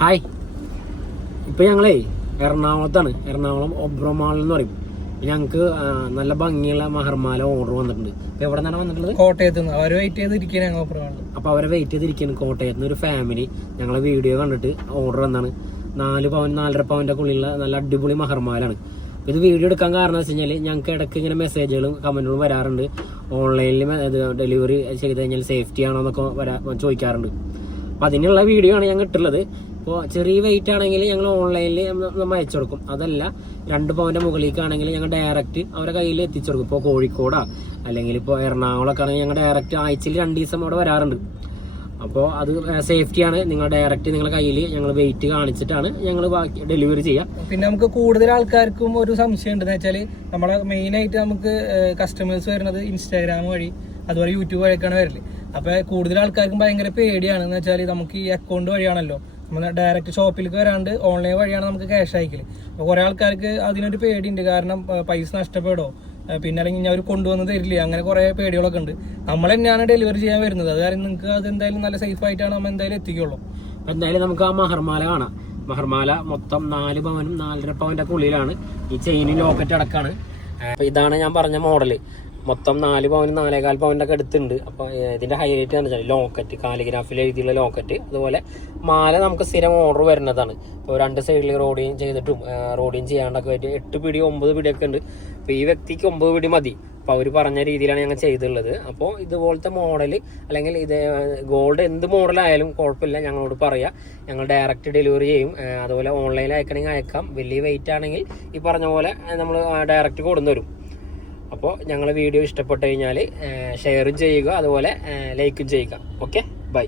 Hi, ഇപ്പം ഞങ്ങളേ എറണാകുളത്താണ്. എറണാകുളം ഒബ്രോമാൾ എന്ന് പറയും. ഞങ്ങൾക്ക് നല്ല ഭംഗിയുള്ള മഹർമാല ഓർഡർ വന്നിട്ടുണ്ട്. ഇപ്പം എവിടെ നിന്നാണ് വന്നിട്ടുള്ളത്? കോട്ടയത്ത് നിന്ന്. അവരെ വെയിറ്റ് ചെയ്തിരിക്കുകയാണ്. അപ്പോൾ അവരെ വെയിറ്റ് ചെയ്തിരിക്കുകയാണ്. കോട്ടയത്ത് നിന്ന് ഒരു ഫാമിലി ഞങ്ങളെ വീഡിയോ കണ്ടിട്ട് ഓർഡർ വന്നാണ്. 4 പവൻ 4.5 പവൻ്റെ ഉള്ളിലുള്ള നല്ല അടിപൊളി മഹർമാലാണ്. ഇത് വീഡിയോ എടുക്കാൻ കാരണം വെച്ച് കഴിഞ്ഞാൽ ഞങ്ങൾക്ക് ഇടയ്ക്ക് ഇങ്ങനെ മെസ്സേജുകളും കമൻറ്റുകളും വരാറുണ്ട്. ഓൺലൈനിൽ ഡെലിവറി ചെയ്ത് കഴിഞ്ഞാൽ സേഫ്റ്റി ആണോ എന്നൊക്കെ ചോദിക്കാറുണ്ട്. അപ്പം അതിനുള്ള വീഡിയോ ആണ് ഞങ്ങൾ ഇട്ടുള്ളത്. ഇപ്പോൾ ചെറിയ വെയിറ്റ് ആണെങ്കിൽ ഞങ്ങൾ ഓൺലൈനിൽ നമ്മൾ അയച്ചു കൊടുക്കും. അതല്ല 2 പവൻ്റെ മുകളിലേക്കാണെങ്കിൽ ഞങ്ങൾ ഡയറക്റ്റ് അവരുടെ കയ്യിൽ എത്തിച്ചു കൊടുക്കും. ഇപ്പോൾ കോഴിക്കോടാ അല്ലെങ്കിൽ ഇപ്പോൾ എറണാകുളമൊക്കെ ആണെങ്കിൽ ഞങ്ങൾ ഡയറക്റ്റ് ആഴ്ചയിൽ 2 ദിവസം അവിടെ വരാറുണ്ട്. അപ്പോൾ അത് സേഫ്റ്റിയാണ്. നിങ്ങൾ ഡയറക്റ്റ് നിങ്ങളുടെ കയ്യിൽ ഞങ്ങൾ വെയിറ്റ് കാണിച്ചിട്ടാണ് ഞങ്ങൾ ബാക്കി ഡെലിവറി ചെയ്യുക. പിന്നെ നമുക്ക് കൂടുതൽ ആൾക്കാർക്കും ഒരു സംശയം ഉണ്ടെന്ന് വെച്ചാൽ നമ്മളെ മെയിനായിട്ട് നമുക്ക് കസ്റ്റമേഴ്സ് വരുന്നത് ഇൻസ്റ്റാഗ്രാം വഴി അതുപോലെ യൂട്യൂബ് വഴിയൊക്കെയാണ് വരല്. അപ്പോൾ കൂടുതൽ ആൾക്കാർക്കും ഭയങ്കര പേടിയാണ്. എന്ന് വെച്ചാൽ നമുക്ക് ഈ അക്കൗണ്ട് വഴിയാണല്ലോ നമ്മൾ ഡയറക്റ്റ് ഷോപ്പിലേക്ക് വരാണ്ട് ഓൺലൈൻ വഴിയാണ് നമുക്ക് ക്യാഷ് അയക്കല്. അപ്പോൾ കുറേ ആൾക്കാർക്ക് അതിനൊരു പേടിയുണ്ട്. കാരണം പൈസ നഷ്ടപ്പെടോ, പിന്നെ അല്ലെങ്കിൽ ഞാൻ അവർ കൊണ്ടുവന്ന് തരില്ല, അങ്ങനെ കുറേ പേടികളൊക്കെ ഉണ്ട്. നമ്മൾ തന്നെയാണ് ഡെലിവറി ചെയ്യാൻ വരുന്നത്. അത് കാരണം നിങ്ങൾക്ക് അത് എന്തായാലും നല്ല സേഫ് ആയിട്ടാണ് നമ്മൾ എന്തായാലും എത്തിക്കുള്ളൂ. എന്തായാലും നമുക്ക് ആ മഹർമാല കാണാം. മഹർമാല മൊത്തം 4 പവനും 4.5 പവൻ്റെ ഉള്ളിലാണ്. ഈ ചെയിനും ലോക്കറ്റ് അടക്കാണ്. അപ്പോൾ ഇതാണ് ഞാൻ പറഞ്ഞ മോഡല്. മൊത്തം 4 പവനും 4.25 പവൻ്റെ ഒക്കെ അടുത്തുണ്ട്. അപ്പോൾ ഇതിൻ്റെ ഹൈലൈറ്റ് എന്ന് വെച്ചാൽ ലോക്കറ്റ്, കാലിഗ്രാഫിൽ എഴുതിയുള്ള ലോക്കറ്റ്. അതുപോലെ മാല നമുക്ക് സ്ഥിരം ഓർഡർ വരുന്നതാണ്. ഇപ്പോൾ 2 സൈഡിൽ റോഡിയും ചെയ്തിട്ടും റോഡിയും ചെയ്യാണ്ടൊക്കെ ആയിട്ട് 8 പിടി 9 പിടിയൊക്കെ ഉണ്ട്. അപ്പോൾ ഈ വ്യക്തിക്ക് 9 പിടി മതി. അപ്പോൾ അവർ പറഞ്ഞ രീതിയിലാണ് ഞങ്ങൾ ചെയ്തിട്ടുള്ളത്. അപ്പോൾ ഇതുപോലത്തെ മോഡൽ അല്ലെങ്കിൽ ഇത് ഗോൾഡ് എന്ത് മോഡലായാലും കുഴപ്പമില്ല, ഞങ്ങളോട് പറയാം. ഞങ്ങൾ ഡയറക്റ്റ് ഡെലിവറി ചെയ്യും. അതുപോലെ ഓൺലൈനിൽ അയക്കണമെങ്കിൽ അയക്കാം. വലിയ വെയിറ്റ് ആണെങ്കിൽ ഈ പറഞ്ഞ പോലെ നമ്മൾ ഡയറക്റ്റ് കൊണ്ടുവരും. അപ്പോൾ ഞങ്ങളെ വീഡിയോ ഇഷ്ടപ്പെട്ട് കഴിഞ്ഞാൽ ഷെയറും ചെയ്യുക, അതുപോലെ ലൈക്കും ചെയ്യുക. Okay, by.